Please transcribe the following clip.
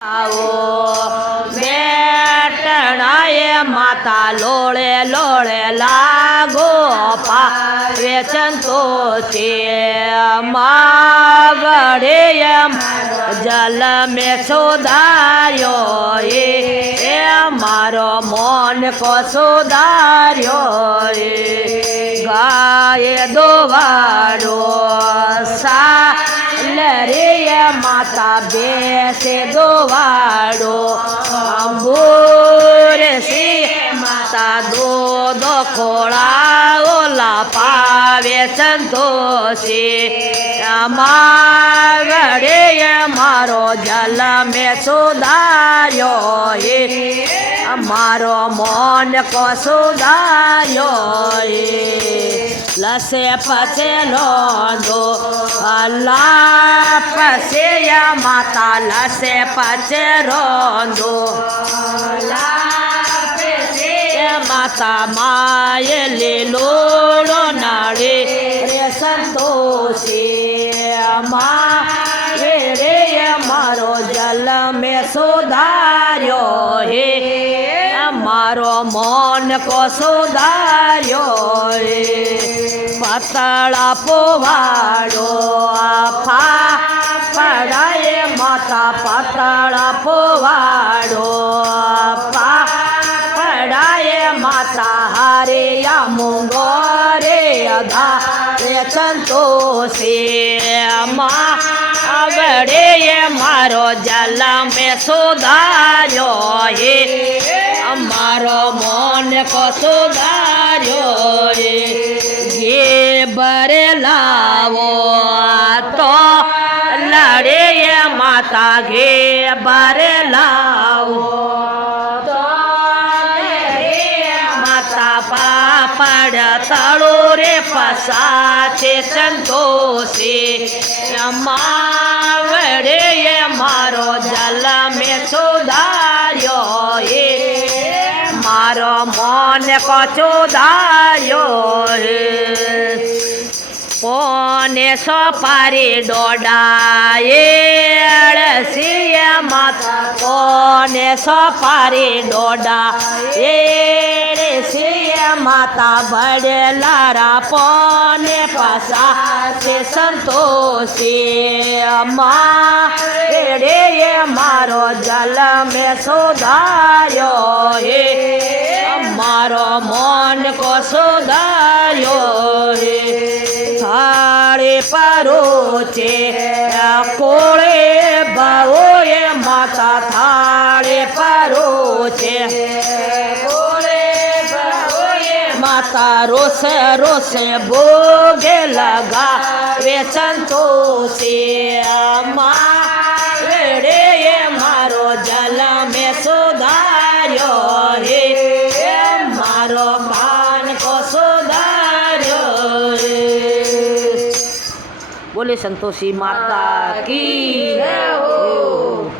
આવો બેટણાએ માતા લોળે લોળે લાગો પાવે સંતોષી માગડે જલ મેં સુધાર્યો એ મારો મોન કો સુધાર્યો એ ગાય દોવાડો સા રે માતા બેસે દોવાડો અંબુર સી માતા દો ખોળા ઓલા પાવે સંતોષી માગડે મારો જલ મેં સુધાર્યો એ મારો મોન કો સુધાર્યો એ લસે પછે લોંદો અલ્લાહ પછે માતા લસે પછે રોંદો માતા માય લીલોડો નાળે રે સંતોષી મા રે મારો જલ મેં સુધાર્યો હે મારો મોન કો સુધાર્યો હે પતળા પોવાડો પડાએ માતા પતળા પોવાડો પડાએ માતા હારે મૂંગો રે અધા રે સંતોષી આગળે મારો જલ મેં સુધાર્યો હે મારો મોન કો સુધાર્યો હે ये बरे लावो तो लड़े माता गे बरे लावो तो माता पापड़ तड़ो रे पसाचे संतोषी मावड़े मारो जल में सुधार्यो ये मारो मोन को सुधार्यो कोने सोपारी डोडाए अड़सिया माता कोने सोपारी डोडा एड़सिया माता बड़े लारा पोने पसा से संतोषी माँ रे मारो जल में सुधार्यो हे मारो मन को सुधार्यो हे थाड़े परोचे कोड़े बहोए माता थाड़े परोचे कोड़े बहोए माता रोसे रोसे भोगे लगा वे संतोषी माँ रे मारो जल में सुधार्यो हे मारो मान को सुधार्यो हे बोले संतोषी माता की